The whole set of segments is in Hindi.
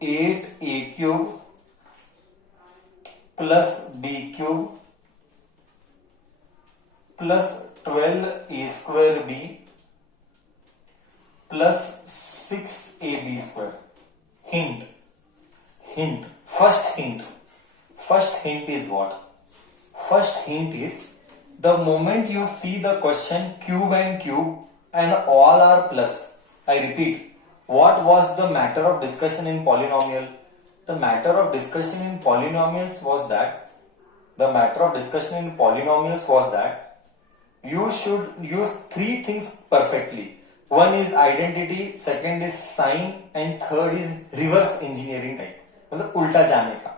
8a³ plus b³ plus 12a² plus 6ab². Hint. First hint is what? First hint is the moment you see the question cube and all are plus. I repeat, what was the matter of discussion in polynomial? The matter of discussion in polynomials was that you should use three things perfectly. One is identity, second is sign and third is reverse engineering type, मतलब उल्टा जाने का.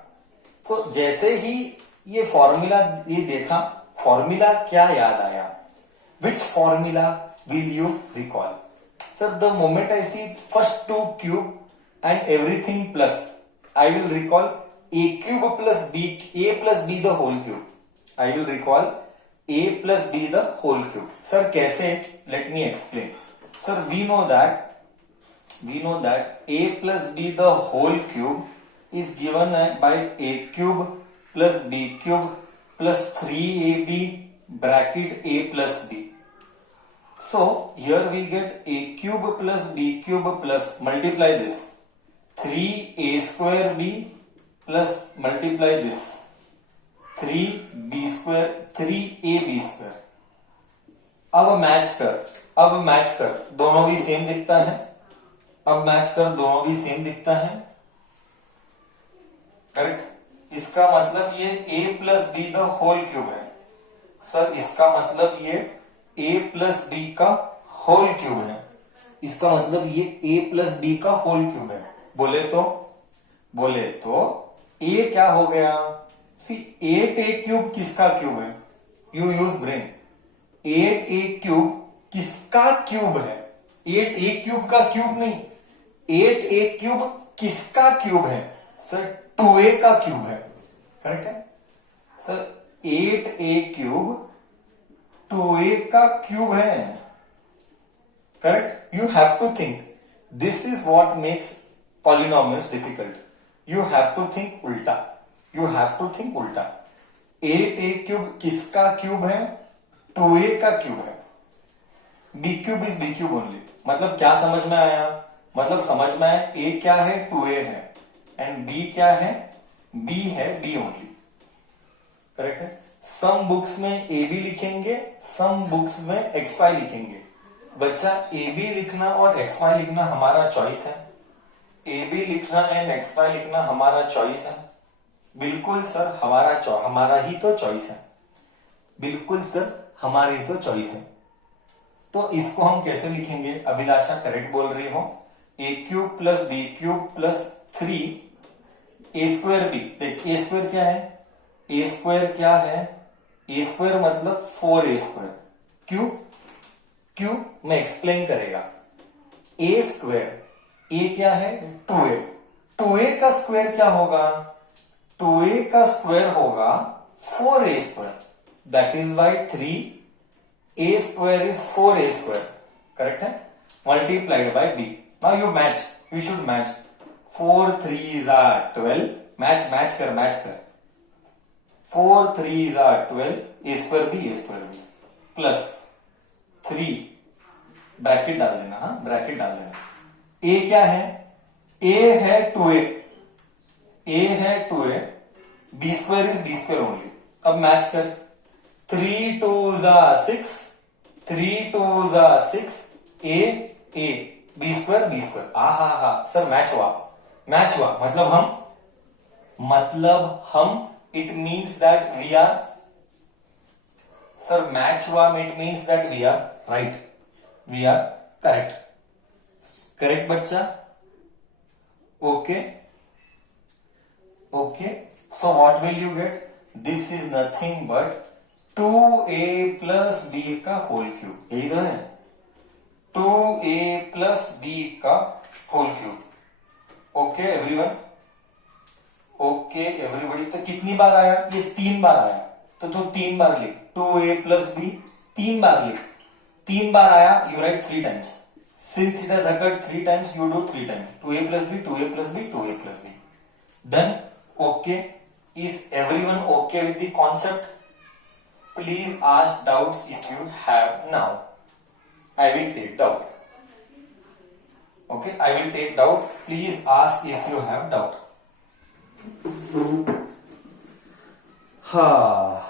तो जैसे ही ये फॉर्मूला ये देखा, फॉर्मूला क्या याद आया? Which formula will you recall? Sir, the moment I see first two cube and everything plus, I will recall a³ plus a plus b the whole cube. I will recall a plus b the whole cube. Sir, कैसे? Let me explain. Sir, we know that a plus b the whole cube is given by a³ plus b³ plus 3ab bracket a plus b. So here we get a³ plus b³ plus multiply this 3a² plus multiply this 3ab². अब मैच कर दोनों भी सेम दिखता है. करेक्ट. इसका मतलब ये a plus B the whole cube है. सर, इसका मतलब ये a प्लस बी का होल क्यूब है. इसका मतलब ये a प्लस बी का होल क्यूब है. बोले तो a क्या हो गया? सी 8a³ किसका क्यूब है? You use brain. 8a³ किसका क्यूब है? 8a³ का क्यूब नहीं, 8a³ किसका क्यूब है? सर, 2a का क्यूब है. करेक्ट है सर. 8a³ 2a का क्यूब है. Correct. You have to think. This is what makes polynomials difficult. You have to think उल्टा. 8a³ किसका क्यूब है? 2a का क्यूब है. b³ is b³ only. मतलब क्या समझ में आया? मतलब समझ में आया a क्या है? 2a है. एंड b क्या है? b है, b ओनली. करेक्ट है. सम बुक्स में ab लिखेंगे, सम बुक्स में xy लिखेंगे. बच्चा, ab लिखना और xy लिखना हमारा चॉइस है. ab लिखना एंड xy लिखना हमारा चॉइस है. बिल्कुल सर, हमारा ही तो चॉइस है. बिल्कुल सर, हमारी तो चॉइस है. तो इसको हम कैसे लिखेंगे? अभिलाषा करेक्ट बोल रही हो. a³ plus b³ plus 3a²b. देख, a² क्या है? a² मतलब 4a². क्यों मैं एक्सप्लेन करेगा. a², a क्या है? 2a. 2a का स्क्वायर क्या होगा? 2a का स्क्वायर होगा 4a². That is why 3a² is 4a². Correct है? Multiplied by b. Now you should match. 4 3s are 12. Match कर. 4 3s are 12. a²b plus 3 bracket डाल देना. a क्या है? a है 2a. b² is b² only. अब मैच कर. 3 2s are 6. 3 2s are 6. a b². हा सर, मैच हुआ. मतलब हम it means that we are. Sir, match हुआ it means that we are right. We are correct बच्चा. Okay. So what will you get? This is nothing but 2a plus b का होल क्यूब. यही तो है. 2a प्लस b का होल क्यूब. Okay everyone. तो कितनी बार आया? ये 3 बार आया. तो 3 बार लिख. 2a प्लस b 3 बार लिख. 3 बार आया, you right 3 times. Since it has occurred 3 times, you do 3 times. 2a plus b, 2a plus b, 2a plus b. Done? Okay. Is everyone okay with the concept? Please ask doubts if you have now. I will take doubt. Okay, I will take doubt. Please ask if you have doubt. हाँ,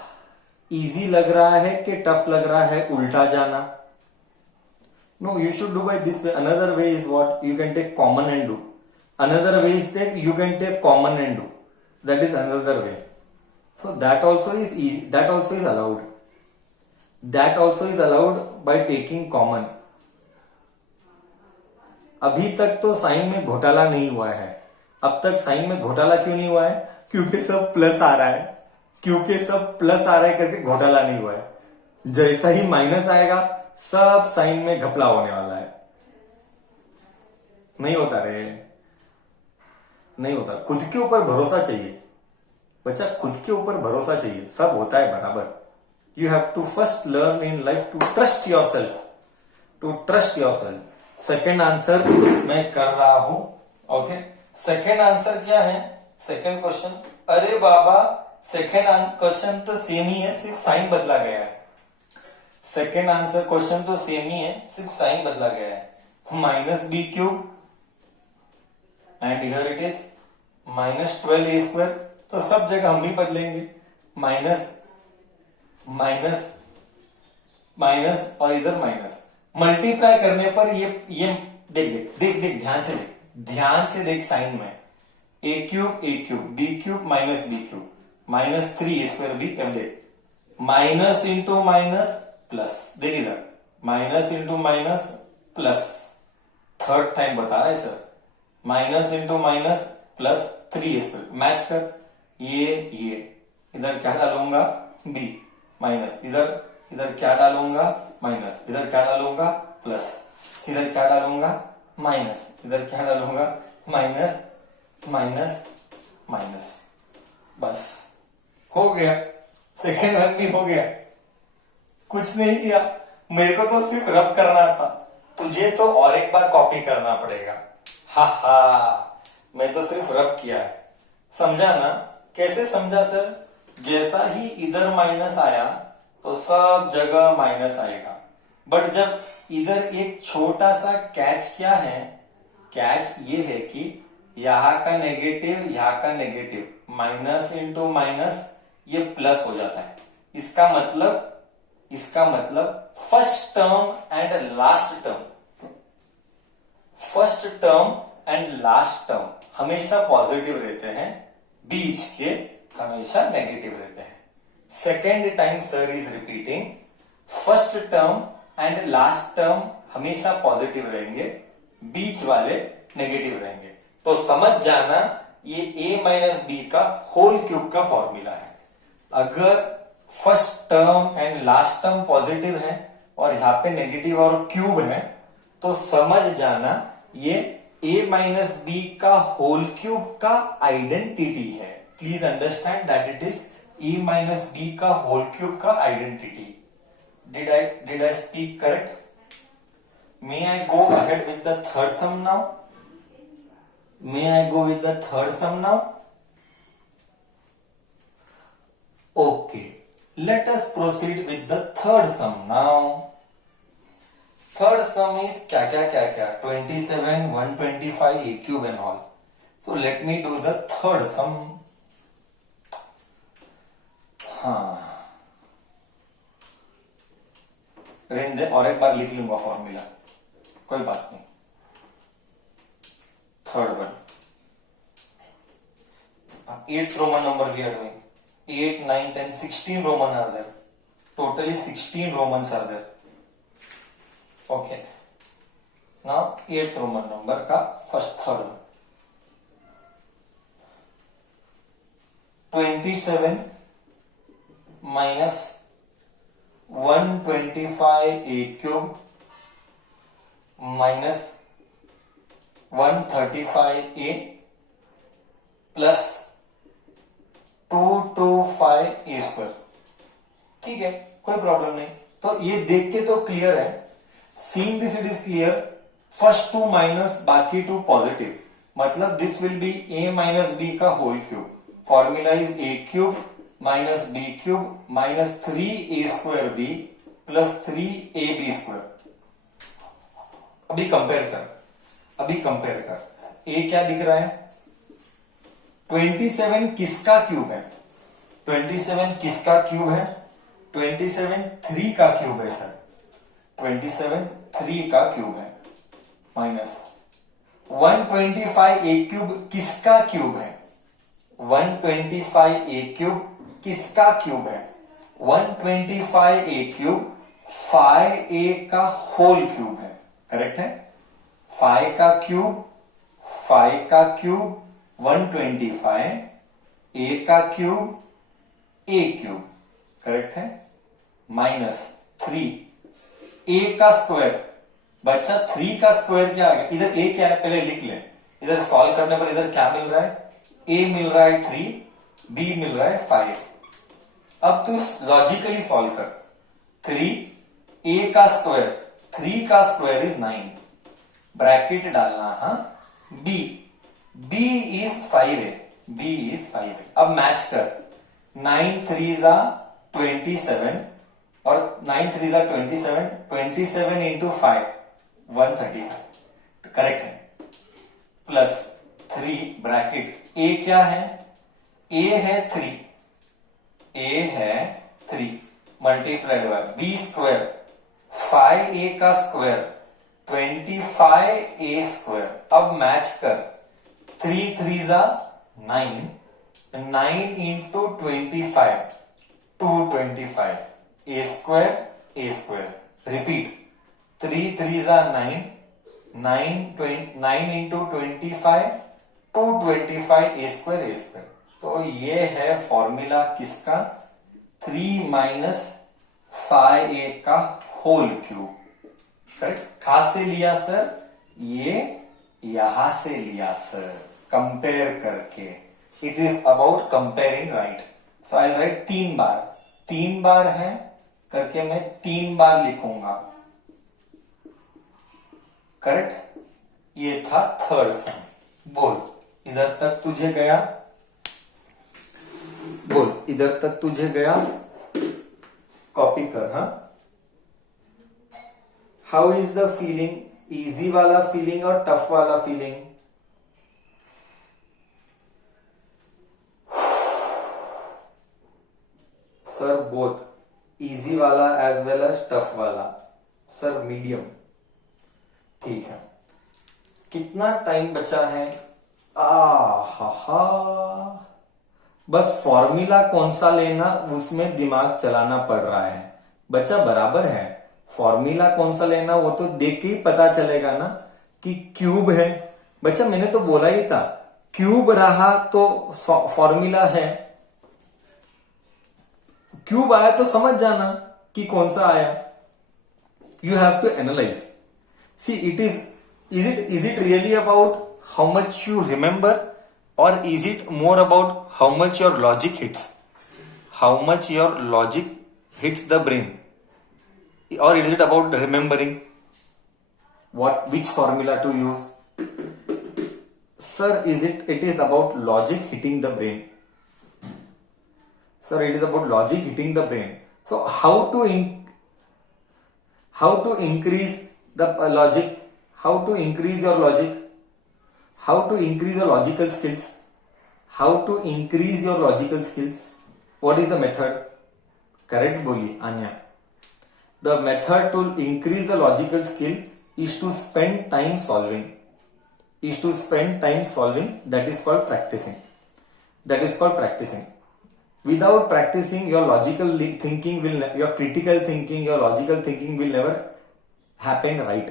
इजी लग रहा है कि टफ लग रहा है उल्टा जाना? No, you should do by this way. Another way is what? You can take common and do. Another way is that you can take common and do. That is another way. So that also is easy. That also is allowed. That also is allowed by taking common. अभी तक तो साइन में घोटाला नहीं हुआ है. अब तक साइन में घोटाला क्यों नहीं हुआ है? क्योंकि सब प्लस आ रहा है. क्योंकि सब प्लस आ रहा है करके घोटाला नहीं हुआ है. जैसा ही माइनस आएगा सब साइन में घपला होने वाला है. नहीं होता रे, नहीं होता. खुद के ऊपर भरोसा चाहिए बच्चा, खुद के ऊपर भरोसा चाहिए. सब होता है बराबर. You have to first learn in life to trust yourself. To trust yourself. Second answer मैं कर रहा हूं. ओके, सेकेंड आंसर क्या है? Second question. अरे बाबा, सेकेंड क्वेश्चन तो सेम ही है, सिर्फ साइन बदला गया है. सेकेंड आंसर क्वेश्चन तो सेम ही है, सिर्फ साइन बदला गया है. Minus B cube and here it is minus 12a square. तो सब जगह हम भी बदलेंगे. माइनस माइनस माइनस और इधर माइनस. मल्टीप्लाई करने पर ये देख देख देख देख ध्यान से देख, ध्यान से देख साइन में. A cube b cube minus B cube minus 3a square b. अब देख, माइनस इंटू माइनस प्लस. देख इधर minus into minus plus. Third time बता रहा है sir. Minus into minus plus 3a square. Match कर. ये इधर क्या डालूंगा? b minus. इधर क्या डालूंगा? माइनस. इधर क्या डालूंगा? प्लस. इधर क्या डालूंगा? माइनस. इधर क्या डालूंगा? Minus minus minus. बस हो गया. सेकेंड वन भी हो गया. कुछ नहीं किया, मेरे को तो सिर्फ रब करना था. तुझे तो और एक बार कॉपी करना पड़ेगा. हा हा, मैं तो सिर्फ रब किया है. समझा ना? कैसे समझा सर? जैसा ही इधर माइनस आया तो सब जगह माइनस आएगा. बट जब इधर एक छोटा सा कैच क्या है? कैच ये है कि यहां का नेगेटिव माइनस इंटू माइनस ये प्लस हो जाता है. इसका मतलब first term and last term हमेशा पॉजिटिव रहते हैं, बीच के हमेशा नेगेटिव रहते हैं. Second time sir is repeating, first term and last term हमेशा पॉजिटिव रहेंगे, बीच वाले नेगेटिव रहेंगे. तो समझ जाना ये a माइनस बी का होल क्यूब का फॉर्मूला है. अगर first term and last term positive है और यहाँ पे नेगेटिव और क्यूब है तो समझ जाना ये a माइनस बी का होल क्यूब का आइडेंटिटी है. Please understand that it is a minus B का होल क्यूब का identity. Did I speak correct? May I go ahead with the third sum now? Okay, let us proceed with the third sum now. Third sum is क्या 27, 125, a cube and all. So let me do the third sum. हाँ, रहने दे, और एक बार लिख लूंगा फॉर्मूला, कोई बात नहीं. Third one, 8th Roman number we are doing. 8, 9, 10, 16 Roman are there. Totally 16 Romans are there. Okay. Now 8th Roman number का first third one. 27 minus 125 a cube minus 135a plus 225a square. ठीक है, कोई प्रॉब्लम नहीं. तो ये देख के तो क्लियर है. Seeing this it is clear. First two minus बाकी टू पॉजिटिव, मतलब this will be a minus B का whole cube. Formula is a cube minus B cube minus 3a² b plus 3ab square. अभी कंपेयर कर. a क्या दिख रहा है? 27 किसका क्यूब है? 27 किसका क्यूब है? 27 3 का क्यूब है सर. 27 3 का क्यूब है माइनस 125 a क्यूब किसका क्यूब है? 125 a क्यूब किसका क्यूब है? 125 a क्यूब 5a का होल क्यूब है. करेक्ट है? 5 का क्यूब 125 a का क्यूब a क्यूब. करेक्ट है? माइनस 3 a का स्क्वायर. बच्चा 3 का स्क्वायर क्या आ गया? इधर a क्या है पहले लिख ले. इधर सॉल्व करने पर इधर क्या मिल रहा है? a मिल रहा है 3, b मिल रहा है 5. अब तू लॉजिकली सॉल्व कर. 3 का स्क्वायर इज 9. ब्रैकेट डालना. हाँ, b इज 5a. अब मैच कर. 9 3 27 और 9 3 27 इंटू 5 135. करेक्ट है. प्लस 3 ब्रैकेट a क्या है? a है 3 multiplied by b square 5a का स्क्वायर 25a स्क्वायर. अब मैच कर. 3 3 9 into 25 225 a square. Repeat. 3 3 9 into 25 225 a square. तो ये है फॉर्मूला किसका? 3 माइनस 5a का होल क्यूब. करेक्ट? कहां से लिया सर? ये यहां से लिया सर, कंपेयर करके. It is about comparing, right? So I right 3 बार है करके मैं 3 बार लिखूंगा. करेक्ट? ये था थर्ड सम. बोल इधर तक तुझे गया? बोल इधर तक तुझे गया? कॉपी कर. हाँ, how is the feeling? Easy वाला फीलिंग और टफ वाला फीलिंग? Sir both. इजी वाला एज वेल एज टफ वाला. Sir medium. ठीक है. कितना टाइम बचा है? हा बस फॉर्मूला कौन सा लेना उसमें दिमाग चलाना पड़ रहा है. बच्चा बराबर है. फॉर्मूला कौन सा लेना वो तो देख के ही पता चलेगा ना कि क्यूब है. बच्चा मैंने तो बोला ही था क्यूब रहा तो फॉर्मूला है. क्यूब आया तो समझ जाना कि कौन सा आया. You have to analyse. See it is it really about how much you remember or is it more about how much your logic hits the brain, or is it about remembering which formula to use? Sir, it is about logic hitting the brain. Sir, it is about logic hitting the brain. So how to increase the logic? How to increase your logic? How to increase your logical skills? How to increase your logical skills? What is the method? Correct बोलिए Anya. The method to increase the logical skill is to spend time solving. That is called practicing. Without practicing, your logical thinking your critical thinking, your logical thinking will never happen, right?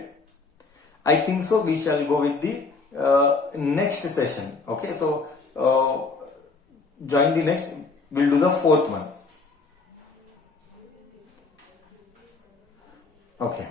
I think so. We shall go with the next session. Okay, so join the next. We'll do the fourth one. Okay.